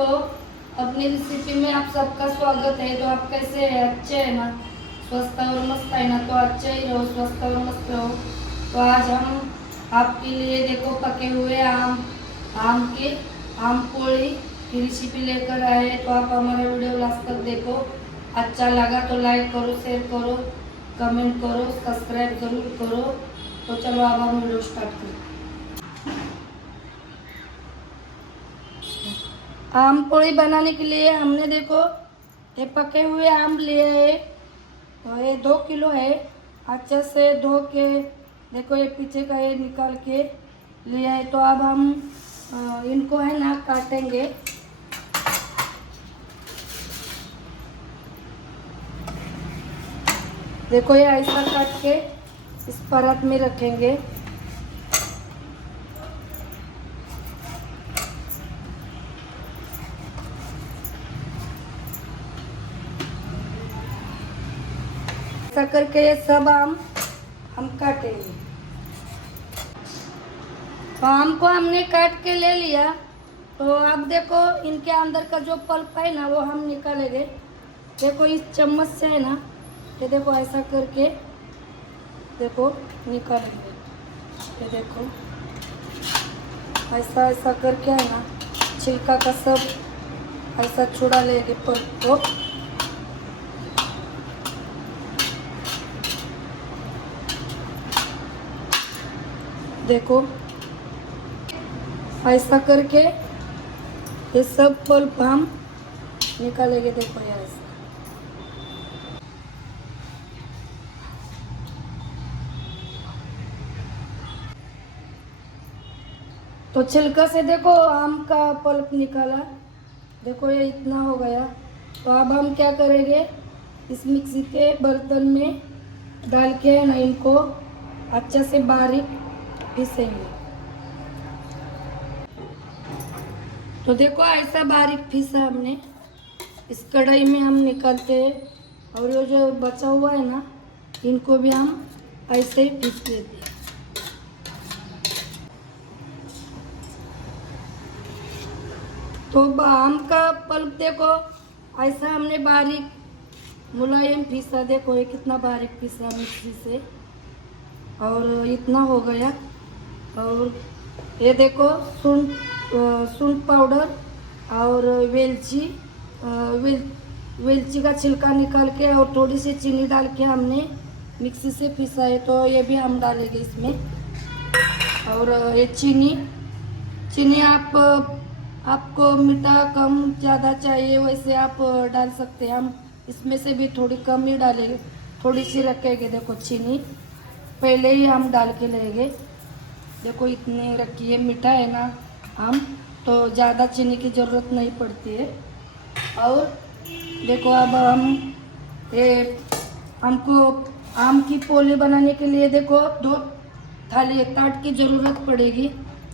दोस्तों, अपनी रेसिपी में आप सबका स्वागत है। तो आप कैसे हैं? अच्छे हैं ना? स्वस्थ और मस्त है ना? तो अच्छे ही रहो, स्वस्थ और मस्त रहो। तो आज हम आपके लिए देखो पके हुए आम पोड़ी की रेसिपी लेकर आए हैं। तो आप हमारा वीडियो लास्ट तक देखो। अच्छा लगा तो लाइक करो, शेयर करो, कमेंट करो, सब्सक्राइब जरूर करो। तो चलो अब हम वीडियो स्टार्ट करें। आम पोड़ी बनाने के लिए हमने देखो ये पके हुए आम लिए है। तो ये 2 किलो है। अच्छे से धो के देखो ये पीछे का ये निकाल के लिया है। तो अब हम इनको है ना काटेंगे। देखो ये ऐसा काट के इस परत में रखेंगे। ऐसा करके ये सब आम हम काटेंगे। तो आम को हमने काट के ले लिया। तो अब देखो इनके अंदर का जो पल्प है ना वो हम निकालेंगे। देखो इस चम्मच से है ना, ये देखो ऐसा करके देखो निकालेंगे। ये देखो ऐसा ऐसा करके है ना छिलका का सब ऐसा छुड़ा लेंगे पल्प को। देखो ऐसा करके ये सब पल्प हम निकालेंगे। देखो ये ऐसा। तो छिलका से देखो आम का पल्प निकाला। देखो ये इतना हो गया। तो अब हम क्या करेंगे, इस मिक्सी के बर्तन में डाल के है ना इनको अच्छे से बारीक पीसेंगे। तो देखो ऐसा बारीक पीसा हमने। इस कढ़ाई में हम निकालते हैं और ये जो बचा हुआ है ना इनको भी हम ऐसे ही पीस लेते हैं। तो आम का पल्प देखो ऐसा हमने बारीक मुलायम पीसा। देखो ये कितना बारीक पीसा मिक्सी से, और इतना हो गया। और ये देखो सूंठ पाउडर और वेलची का छिलका निकाल के और थोड़ी सी चीनी डाल के हमने मिक्सी से पीसा है। तो ये भी हम डालेंगे इसमें। और ये चीनी आपको मीठा कम ज़्यादा चाहिए वैसे आप डाल सकते हैं। हम इसमें से भी थोड़ी कम ही डालेंगे, थोड़ी सी रखेंगे। देखो चीनी पहले ही हम डाल के लेंगे। देखो इतनी रखी है, मीठा है ना आम, तो ज़्यादा चीनी की ज़रूरत नहीं पड़ती है। और देखो अब हमको आम की पोली बनाने के लिए देखो 2 थाली ताट की ज़रूरत पड़ेगी।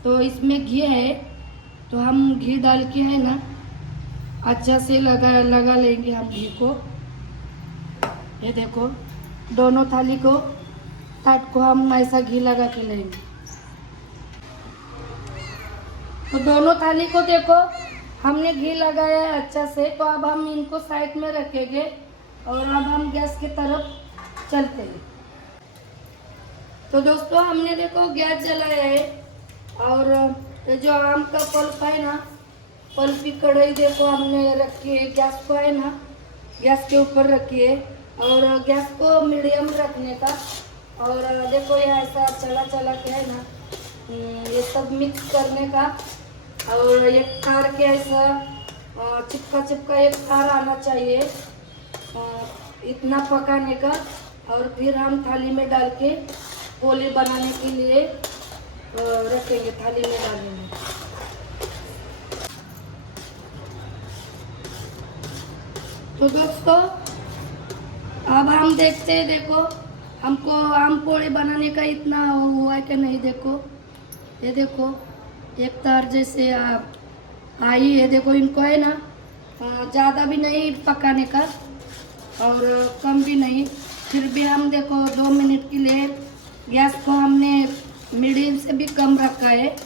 तो इसमें घी है, तो हम घी डाल के है ना अच्छा से लगा लेंगे हम घी को। ये देखो दोनों थाली को ताट को हम ऐसा घी लगा के लेंगे। तो दोनों थाली को देखो हमने घी लगाया है अच्छा से। तो अब हम इनको साइड में रखेंगे और अब हम गैस की तरफ चलते हैं। तो दोस्तों हमने देखो गैस जलाया है और ये जो आम का पल्प है ना, पल्प की कढ़ाई देखो हमने रखी है। गैस को है ना गैस के ऊपर रखी है और गैस को मीडियम रखने का। और देखो ये ऐसा चला के है ना ये सब मिक्स करने का। और एक तार के ऐसा चिपका एक तार आना चाहिए इतना पकाने का। और फिर हम थाली में डाल के पोली बनाने के लिए रखेंगे, थाली में डालेंगे। तो दोस्तों अब हम देखते हैं, देखो हमको आम पोड़ी बनाने का इतना हुआ है कि नहीं। देखो ये देखो एक तार जैसे आई है। देखो इनको है ना ज़्यादा भी नहीं पकाने का और कम भी नहीं। फिर भी हम देखो 2 मिनट के लिए गैस को हमने मीडियम से भी कम रखा है।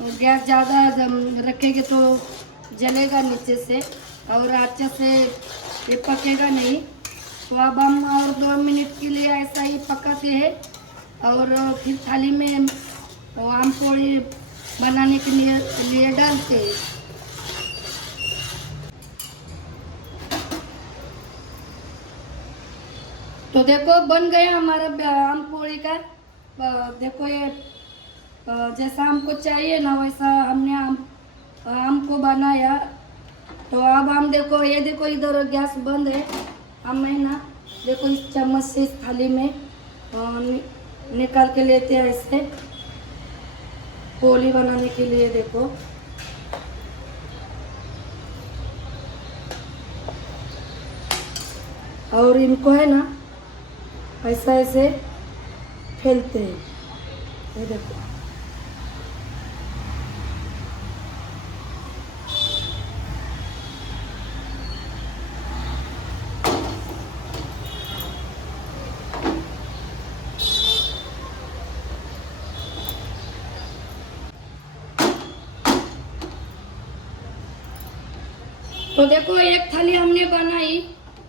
गैस ज़्यादा रखेंगे तो जलेगा नीचे से और अच्छे से ये पकेगा नहीं। तो अब हम और 2 मिनट के लिए ऐसा ही पकाते हैं और फिर थाली में आम पोड़ी बनाने के लिए डालते हैं। तो देखो बन गया हमारा आम पोड़ी का। देखो ये जैसा हमको चाहिए ना वैसा हमने आम को बनाया। तो अब हम देखो ये देखो इधर गैस बंद है। अब मैं ना देखो इस चम्मच से इस थाली में निकाल के लेते हैं ऐसे पोली बनाने के लिए। देखो और इनको है ना ऐसा ऐसे फैलते हैं। ये देखो तो देखो एक थाली हमने बनाई।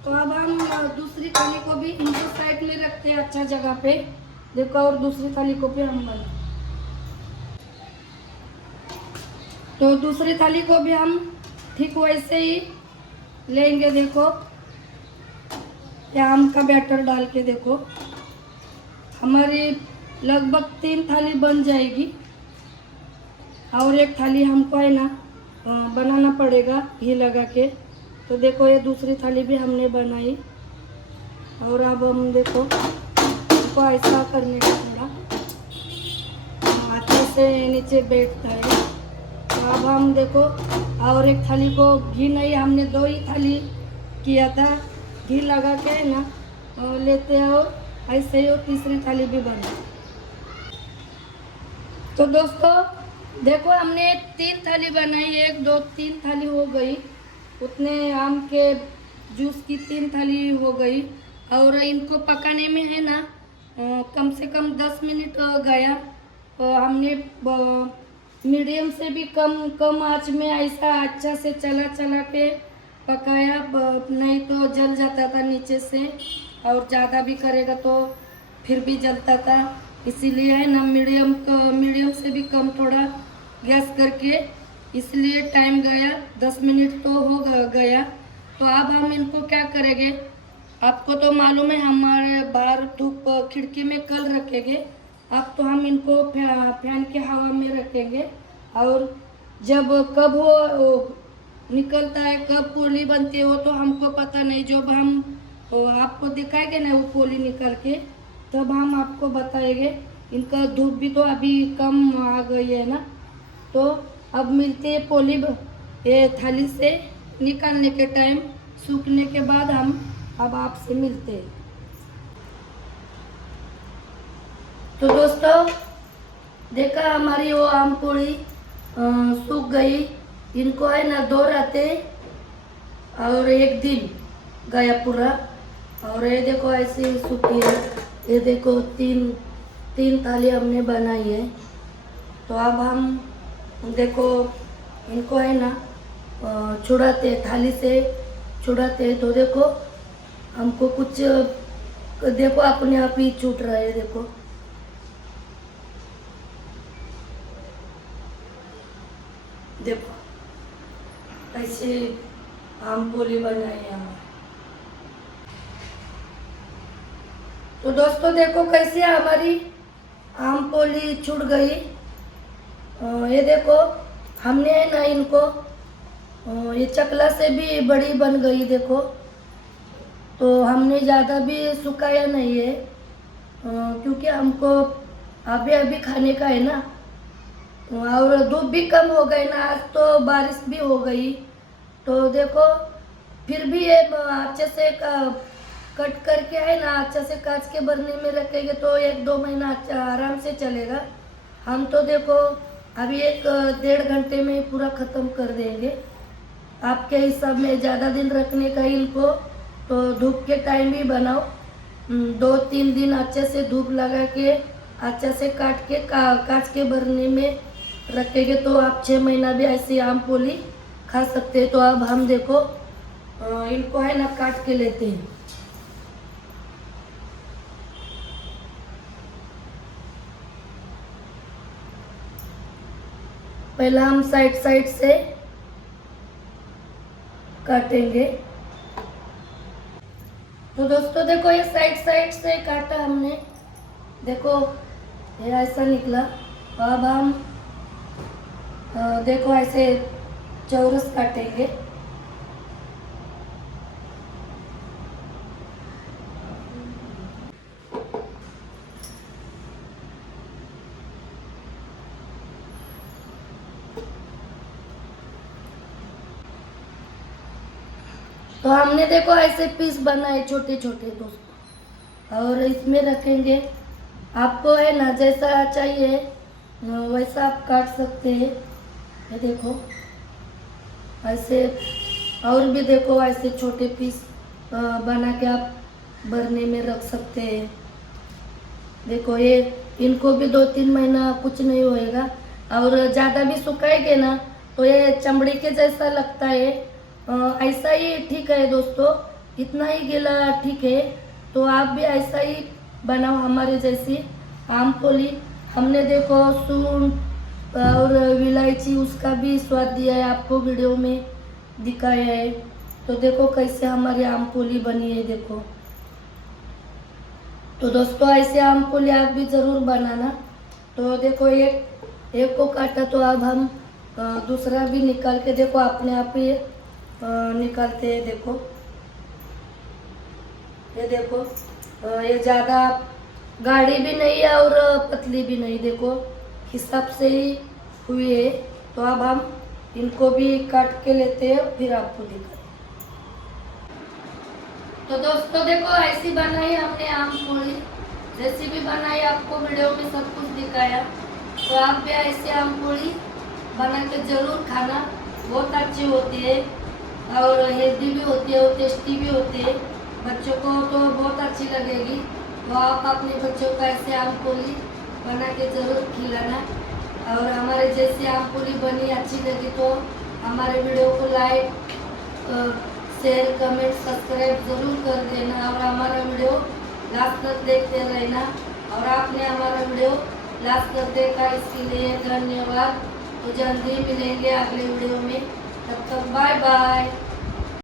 तो अब हम दूसरी थाली को भी इनको साइड में रखते हैं अच्छा जगह पे। देखो और दूसरी थाली को भी हम बना। तो दूसरी थाली को भी हम ठीक वैसे ही लेंगे। देखो आम का बैटर डाल के देखो हमारी लगभग 3 थाली बन जाएगी। और एक थाली हमको है ना बनाना पड़ेगा घी लगा के। तो देखो ये दूसरी थाली भी हमने बनाई। और अब हम देखो इसको ऐसा करने का थोड़ा हाथों से नीचे बैठता है। तो अब हम देखो और एक थाली को घी नहीं, हमने 2 ही थाली किया था, घी लगा के ना लेते हैं और ऐसे ही वो तीसरी थाली भी बना। तो दोस्तों देखो हमने 3 थाली बनाई, 1 2 3 थाली हो गई। उतने आम के जूस की 3 थाली हो गई। और इनको पकाने में है ना कम से कम 10 मिनट गया। हमने मीडियम से भी कम आंच में ऐसा अच्छा से चला के पकाया, नहीं तो जल जाता था नीचे से। और ज़्यादा भी करेगा तो फिर भी जलता था। इसीलिए है ना मीडियम से भी कम थोड़ा गैस करके, इसलिए टाइम गया 10 मिनट तो हो गया। तो अब हम इनको क्या करेंगे, आपको तो मालूम है हमारे बाहर धूप खिड़की में कल रखेंगे। अब तो हम इनको फैन के हवा में रखेंगे। और जब कब वो निकलता है, कब पोली बनती है वो तो हमको पता नहीं। जब हम आपको दिखाएंगे ना वो पोली निकल के, तब हम आपको बताएंगे। इनका धूप भी तो अभी कम आ गई है ना। तो अब मिलते हैं पोली ये थाली से निकालने के टाइम, सूखने के बाद हम अब आपसे मिलते हैं। तो दोस्तों देखा हमारी वो आम पोड़ी सूख गई। इनको है ना 2 रातें और 1 दिन गया पूरा। और ये देखो ऐसे सूखी है। ये देखो 3 थाली हमने बनाई है। तो अब हम देखो इनको है ना छुड़ाते, थाली से छुड़ाते। तो देखो हमको कुछ देखो अपने आप ही छूट रहा है। देखो ऐसे आम पोली बनाई है हमारे। तो दोस्तों देखो कैसे हमारी आम पोली छूट गई। ये देखो हमने है ना इनको ये चकला से भी बड़ी बन गई। देखो तो हमने ज़्यादा भी सुखाया नहीं है क्योंकि हमको अभी खाने का है ना। और धूप भी कम हो गई ना, आज तो बारिश भी हो गई। तो देखो फिर भी ये अच्छे से कट करके है ना अच्छे से कांच के बरनी में रखेंगे तो 1-2 महीना अच्छा आराम से चलेगा। हम तो देखो अभी 1-1.5 घंटे में पूरा ख़त्म कर देंगे। आपके हिसाब में ज़्यादा दिन रखने का इनको तो धूप के टाइम ही बनाओ। 2-3 दिन अच्छे से धूप लगा के अच्छे से काट के कांच के बरनी में रखेंगे तो आप 6 महीना भी ऐसी आम पोली खा सकते हैं। तो अब हम देखो इनको है ना काट के लेते हैं। पहला हम साइड साइड से काटेंगे। तो दोस्तों देखो ये साइड साइड से काटा हमने, देखो ये ऐसा निकला। अब हम देखो ऐसे चौरस काटेंगे। तो हमने देखो ऐसे पीस बनाए छोटे छोटे दोस्तों, और इसमें रखेंगे। आपको है ना जैसा चाहिए वैसा आप काट सकते हैं। ये देखो ऐसे, और भी देखो ऐसे छोटे पीस बना के आप भरने में रख सकते हैं। देखो ये इनको भी 2-3 महीना कुछ नहीं होएगा, और ज़्यादा भी सुखाएंगे ना तो ये चमड़ी के जैसा लगता है। ऐसा ही ठीक है दोस्तों, इतना ही गीला ठीक है। तो आप भी ऐसा ही बनाओ हमारे जैसी आम पोली। हमने देखो सूंठ और इलायची उसका भी स्वाद दिया है, आपको वीडियो में दिखाया है। तो देखो कैसे हमारी आम पोली बनी है देखो। तो दोस्तों ऐसे आम पोली आप भी ज़रूर बनाना। तो देखो एक को काटा, तो अब हम दूसरा भी निकाल के देखो अपने आप ही निकालते हैं। देखो ये देखो ये ज़्यादा गाढ़ी भी नहीं है और पतली भी नहीं, देखो हिसाब से ही हुई है। तो अब हम इनको भी काट के लेते हैं, फिर आपको दिखाते हैं। तो दोस्तों देखो ऐसी बनाई हमने आम पोली, जैसी भी बनाई आपको वीडियो में सब कुछ दिखाया। तो आप भी ऐसी आम पोली बना के जरूर खाना, बहुत अच्छी होती है और हेल्दी भी होती है और टेस्टी भी होती है। बच्चों को तो बहुत अच्छी लगेगी। तो आप अपने बच्चों को ऐसे आम पोली बना के ज़रूर खिलाना। और हमारे जैसे आम पोली बनी अच्छी लगी तो हमारे वीडियो को लाइक शेयर कमेंट सब्सक्राइब ज़रूर कर देना, और हमारा वीडियो लास्ट तक देखते रहना। और आपने हमारा वीडियो लास्ट तक देखा इसके लिए धन्यवाद। तो जल्दी मिलेंगे अगले वीडियो में, तब तक बाय बाय।